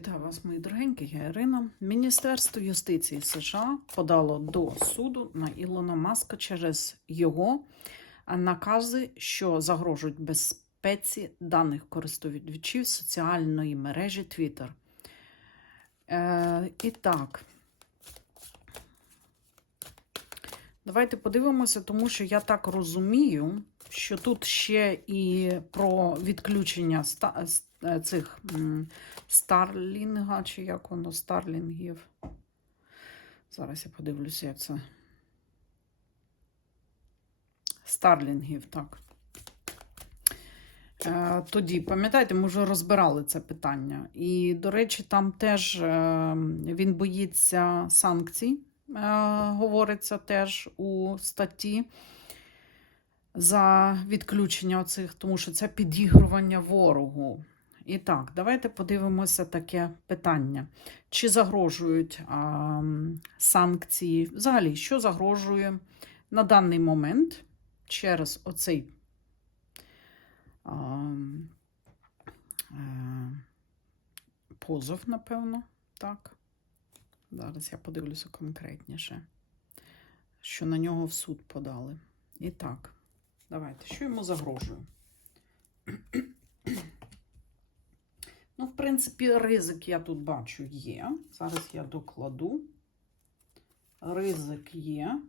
Вітаю вас, мої дорогенькі, я Ірина. Міністерство юстиції США подало до суду на Ілона Маска через його накази, що загрожують безпеці даних користувачів соціальної мережі Twitter. Е, і так, давайте подивимося, тому що я так розумію, що тут ще і про відключення е, цих Старлінга, чи як воно, Старлінгів. Зараз я подивлюся, як це. Старлінгів, так. Е, Тоді, пам'ятаєте, ми вже розбирали це питання. І, до речі, там теж е, він боїться санкцій, говориться теж у статті за відключення оцих, тому що це підігрування ворогу. І так, давайте подивимося таке питання. Чи загрожують а, санкції? Взагалі, що загрожує на даний момент через оцей а, м, е, позов, напевно, так? Зараз я подивлюся конкретніше, що на нього в суд подали. І так, давайте, що йому загрожує? Ну, в принципі, ризик я тут бачу є. Зараз я докладу. Ризик є.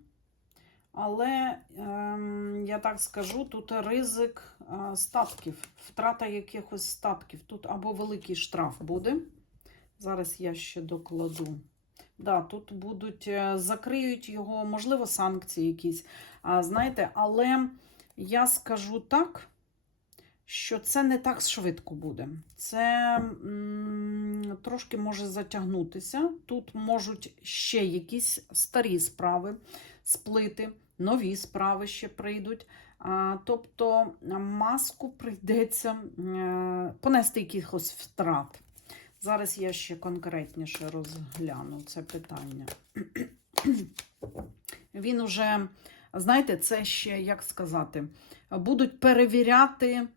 Але, ем, я так скажу, тут ризик е, статків, втрата якихось статків. Тут або великий штраф буде. Зараз я ще докладу. Да, тут будуть, е, закриють його, можливо, санкції якісь. А, знаєте, але я скажу так що це не так швидко буде. Це м, трошки може затягнутися. Тут можуть ще якісь старі справи сплити, нові справи ще прийдуть. А, тобто маску прийдеться понести якихось втрат. Зараз я ще конкретніше розгляну це питання. Він уже, знаєте, це ще, як сказати, будуть перевіряти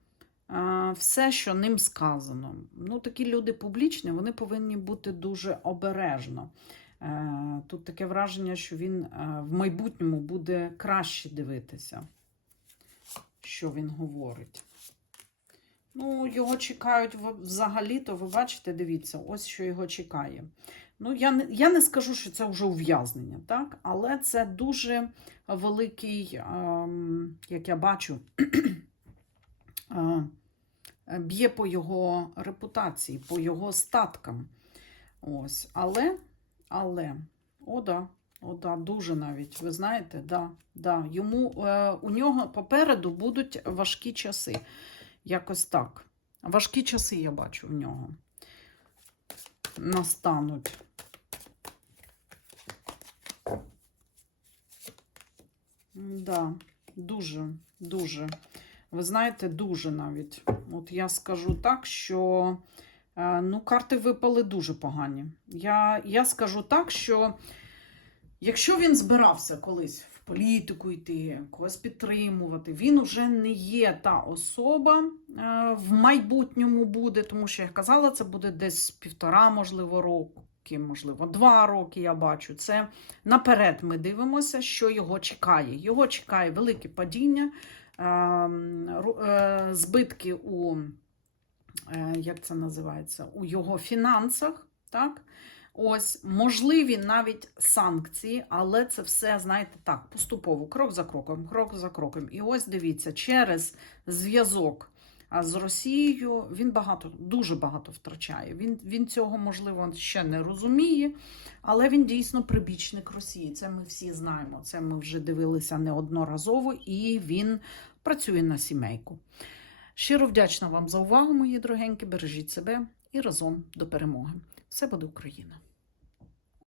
все, що ним сказано. Ну, такі люди публічні, вони повинні бути дуже обережно. Е, Тут таке враження, що він е, в майбутньому буде краще дивитися, що він говорить. Ну, його чекають взагалі-то, ви бачите, дивіться, ось що його чекає. Ну, я не, я не скажу, що це вже ув'язнення, так? Але це дуже великий, ем, як я бачу, е, б'є по його репутації, по його статкам. Ось. Але, але, о, да, о, да, дуже навіть, ви знаєте, да, да, йому, е, у нього попереду будуть важкі часи. Якось так. Важкі часи я бачу в нього. Настануть. Да, дуже, дуже. Ви знаєте, дуже навіть. От я скажу так, що е, ну, карти випали дуже погані. Я, я скажу так, що якщо він збирався колись в політику йти, когось підтримувати, він уже не є та особа е, в майбутньому буде, тому що я казала, це буде десь півтора, можливо, роки, можливо, два роки. Я бачу. Це наперед ми дивимося, що його чекає. Його чекає велике падіння ем, е, збитки у, е, як це називається, у його фінансах. Так? Ось, можливі навіть санкції, але це все, знаєте, так, поступово, крок за кроком, крок за кроком. І ось дивіться, через зв'язок а, з Росією він багато, дуже багато втрачає. Він, він цього, можливо, ще не розуміє, але він дійсно прибічник Росії. Це ми всі знаємо. Це ми вже дивилися неодноразово, і він працює на сімейку. Щиро вдячна вам за увагу, мої дорогенькі. Бережіть себе і разом до перемоги. Все буде Україна!